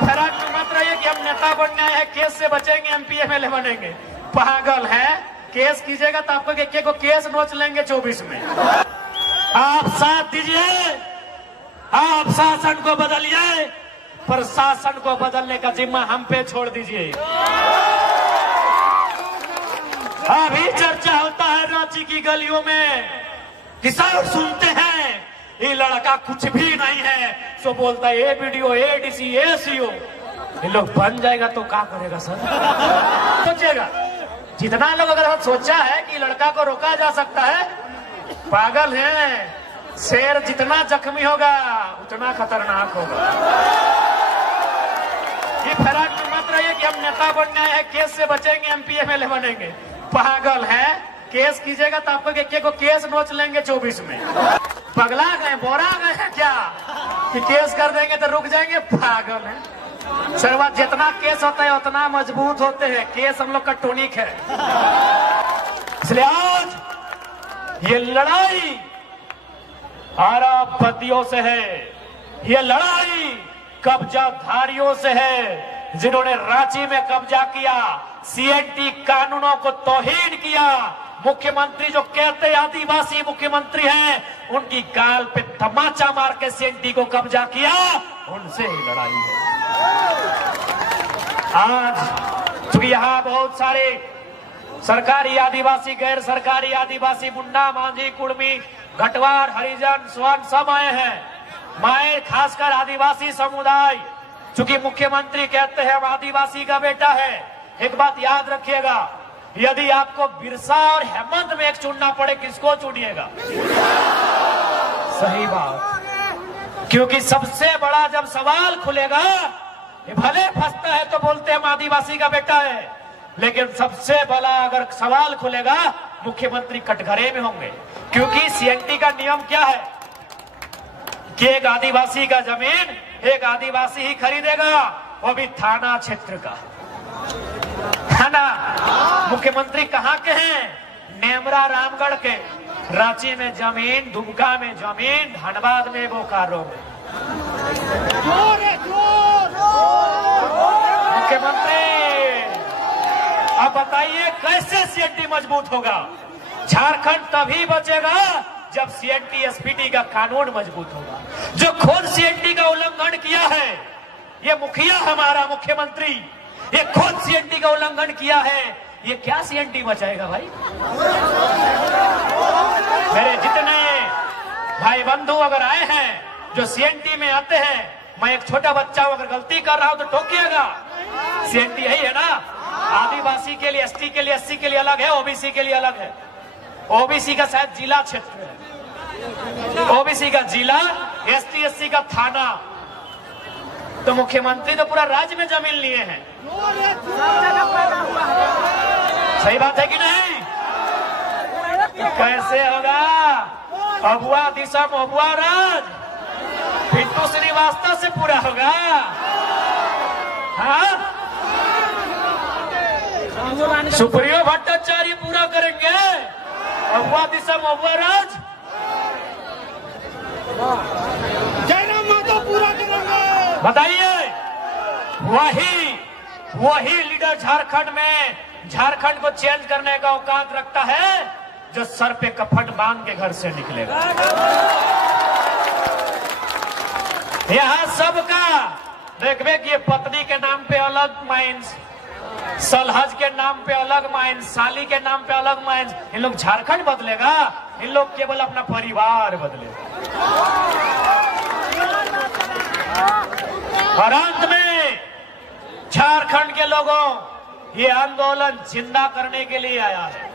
फराक में मत रहिए कि हम नेता बनने आए हैं, केस से बचेंगे, एमपी एमएलए बनेंगे। पागल है, केस कीजिएगा तो आपको एक को केस नोच लेंगे 24 में। आप साथ दीजिए, आप शासन को बदलिए, प्रशासन को बदलने का जिम्मा हम पे छोड़ दीजिए। अभी चर्चा होता है रांची की गलियों में, किसान सुनते हैं ये लड़का कुछ भी नहीं है, सो बोलता है ए वीडियो एडीसी एसीओ। ये लोग बन जाएगा तो क्या करेगा सर? सोचिएगा, जितना लोग अगर सोचा है कि लड़का को रोका जा सकता है, पागल है। शेर जितना जख्मी होगा उतना खतरनाक होगा। ये फराक में मत रहिए कि हम नेता बनने आए हैं, केस से बचेंगे, एमपी एमएलए बनेंगे। पागल है, केस कीजिएगा तो आपको एक को केस नोच लेंगे 24 में। पगला गए, बोरा गए हैं क्या कि केस कर देंगे तो रुक जाएंगे? पागल है। सरवा जितना केस होता है उतना मजबूत होते हैं, केस हम लोग का टॉनिक है। इसलिए आज ये लड़ाई अरबपतियों से है, ये लड़ाई कब्जाधारियों से है, जिन्होंने रांची में कब्जा किया, सीएनटी कानूनों को तौहीन किया। मुख्यमंत्री जो कहते आदिवासी मुख्यमंत्री हैं, उनकी गाल पे तमाचा मार के सीएनटी को कब्जा किया, उनसे ही लड़ाई है। आज चूंकि यहाँ बहुत सारे सरकारी आदिवासी, गैर सरकारी आदिवासी, मुंडा, मांझी, कुड़मी, घटवार, हरिजन, स्वर्ण सब आए हैं। मैं खासकर आदिवासी समुदाय, चूंकि मुख्यमंत्री कहते हैं हम आदिवासी का बेटा है। एक बात याद रखिएगा, यदि आपको बिरसा और हेमंत में एक चुनना पड़े, किसको चुनिएगा? सही बात, क्योंकि सबसे बड़ा जब सवाल खुलेगा, भले फंसता है तो बोलते हैं हम आदिवासी का बेटा है, लेकिन सबसे बड़ा अगर सवाल खुलेगा, मुख्यमंत्री कटघरे में होंगे। क्योंकि सीएनटी का नियम क्या है कि एक आदिवासी का जमीन एक आदिवासी ही खरीदेगा, वो भी थाना क्षेत्र का, है ना? मुख्यमंत्री कहाँ के हैं? नेमरा, रामगढ़ के। रांची में जमीन, दुमका में जमीन, धनबाद में, बोकारो में। मुख्यमंत्री अब बताइए कैसे सीएनटी मजबूत होगा? झारखंड तभी बचेगा जब सीएनटी एसपीटी का कानून मजबूत होगा। जो खुद सीएनटी का उल्लंघन किया है, ये मुखिया हमारा मुख्यमंत्री, ये खुद सीएनटी का उल्लंघन किया है, ये क्या सीएनटी बचाएगा भाई? मेरे जितने भाई बंधु अगर आए हैं जो सीएनटी में आते हैं, मैं एक छोटा बच्चा हूं, अगर गलती कर रहा हूं तो टोकिएगा। सीएनटी यही है ना, आदिवासी के लिए, एसटी के लिए, एससी के लिए अलग है, ओबीसी के लिए अलग है। ओबीसी का शायद जिला क्षेत्र है, ओबीसी का जिला, एसटी एससी का थाना। तो मुख्यमंत्री तो पूरा राज्य में जमीन लिए हैं। सही बात है कि नहीं? कैसे होगा? अबुआ दिशा अबुआ राज पिंटू श्रीवास्तव से पूरा होगा? हाँ, सुप्रियो भट्टाचार्य पूरा करेंगे, अबुआ दिशा अबुआ राज जयराम माधव पूरा करेंगे। बताइए, वही लीडर झारखंड में झारखंड को चेंज करने का औकात रखता है, जो सर पे कफन बांध के घर से निकलेगा। यहाँ सबका देखबे कि ये पत्नी के नाम पे अलग माइंस, सलहज के नाम पे अलग माइंस, साली के नाम पे अलग माइंस। इन लोग झारखंड बदलेगा? इन लोग केवल अपना परिवार बदलेगा। और अंत में झारखंड के लोगों, ये आंदोलन जिंदा करने के लिए आया है,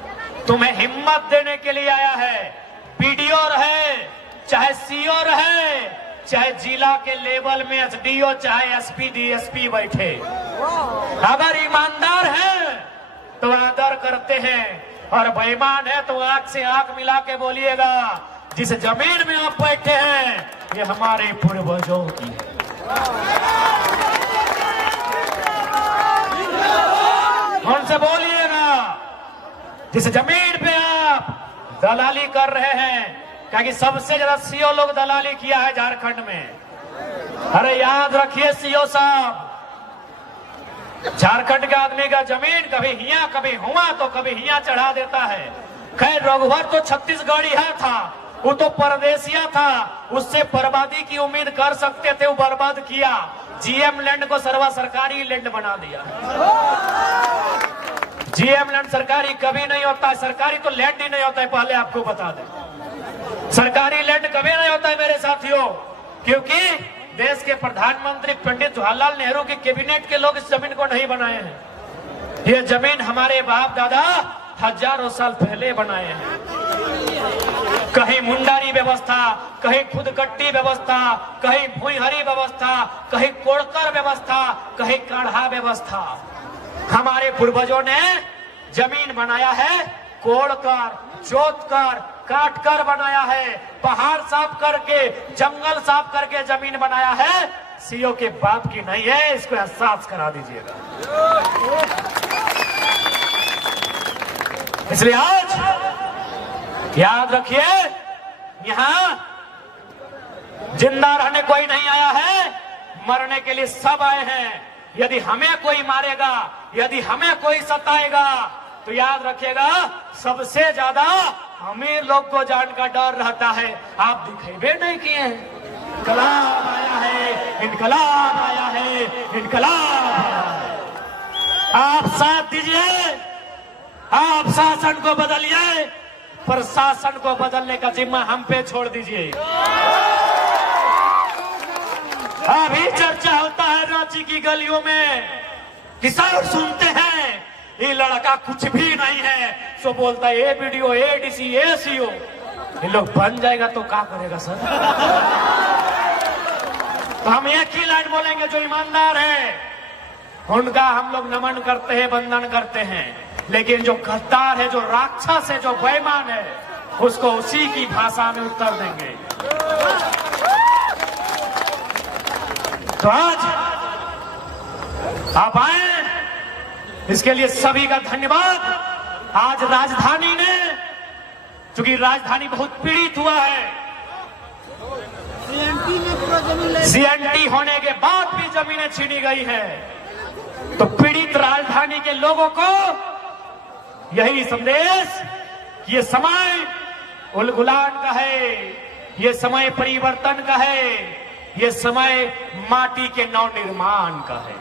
तुम्हें हिम्मत देने के लिए आया है। पीडीओ रहे, चाहे सीओ रहे, चाहे जिला के लेवल में एसडीओ, चाहे एसपी डीएसपी बैठे, अगर ईमानदार है तो आदर करते हैं, और बेईमान है तो आंख से आंख मिला के बोलिएगा, जिस जमीन में आप बैठे हैं ये हमारे पूर्वजों की है। उनसे बोलिएगा, जिस जमीन पे आप दलाली कर रहे हैं, क्योंकि सबसे ज्यादा सीओ लोग दलाली किया है झारखंड में। अरे याद रखिए सीओ साहब, झारखंड के आदमी का जमीन कभी हिया कभी हुआ तो कभी हिया चढ़ा देता है। खैर रघुवर तो छत्तीसगढ़ी है था, वो तो परदेसिया था, उससे बर्बादी की उम्मीद कर सकते थे, वो बर्बाद किया। जीएम लैंड को सर्वा सरकारी लैंड बना दिया। जीएम लैंड सरकारी कभी नहीं होता है, सरकारी तो लैंड ही नहीं होता है, पहले आपको बता दें। सरकारी लैंड कभी नहीं होता है मेरे साथियों, क्योंकि देश के प्रधानमंत्री पंडित जवाहरलाल नेहरू के कैबिनेट के लोग इस जमीन को नहीं बनाए हैं। ये जमीन हमारे बाप दादा हजारों साल पहले बनाए हैं। कहीं मुंडारी व्यवस्था, कहीं खुदकट्टी व्यवस्था, कहीं भुईहरी व्यवस्था, कहीं कोड़कर व्यवस्था, कहीं काढ़ा व्यवस्था। हमारे पूर्वजों ने जमीन बनाया है कोड़कर, जोतकर, काटकर बनाया है, पहाड़ साफ करके, जंगल साफ करके जमीन बनाया है। सीओ के बाप की नहीं है, इसको एहसास करा दीजिएगा। इसलिए आज याद रखिए, यहां जिंदा रहने कोई नहीं आया है, मरने के लिए सब आए हैं। यदि हमें कोई मारेगा, यदि हमें कोई सताएगा, तो याद रखिएगा सबसे ज्यादा अमीर लोग को जान का डर रहता है। आप दिखेबे नहीं किए हैं। इनकलाब आया है, इनकलाब आया है, इनकलाब आया है। आप साथ दीजिए, आप शासन को बदलिए, प्रशासन को बदलने का जिम्मा हम पे छोड़ दीजिए। अभी चर्चा होता है रांची की गलियों में, किसान सुनते हैं ये लड़का कुछ भी नहीं है, सो बोलता है ए बीडीओ, ए डीसी, ए सीओ। ये लोग बन जाएगा तो क्या करेगा सर? तो हम एक ही लाइन बोलेंगे, जो ईमानदार है उनका हम लोग नमन करते हैं, वंदन करते हैं। लेकिन जो गद्दार है, जो राक्षस है, जो बेईमान है, उसको उसी की भाषा में उत्तर देंगे। तो आज आप आए, इसके लिए सभी का धन्यवाद। आज राजधानी ने, चूंकि राजधानी बहुत पीड़ित हुआ है, सीएनटी होने के बाद भी जमीनें छीनी गई है, तो पीड़ित राजधानी के लोगों को यही संदेश, ये समय उलगुलान का है, ये समय परिवर्तन का है, ये समय माटी के नव निर्माण का है।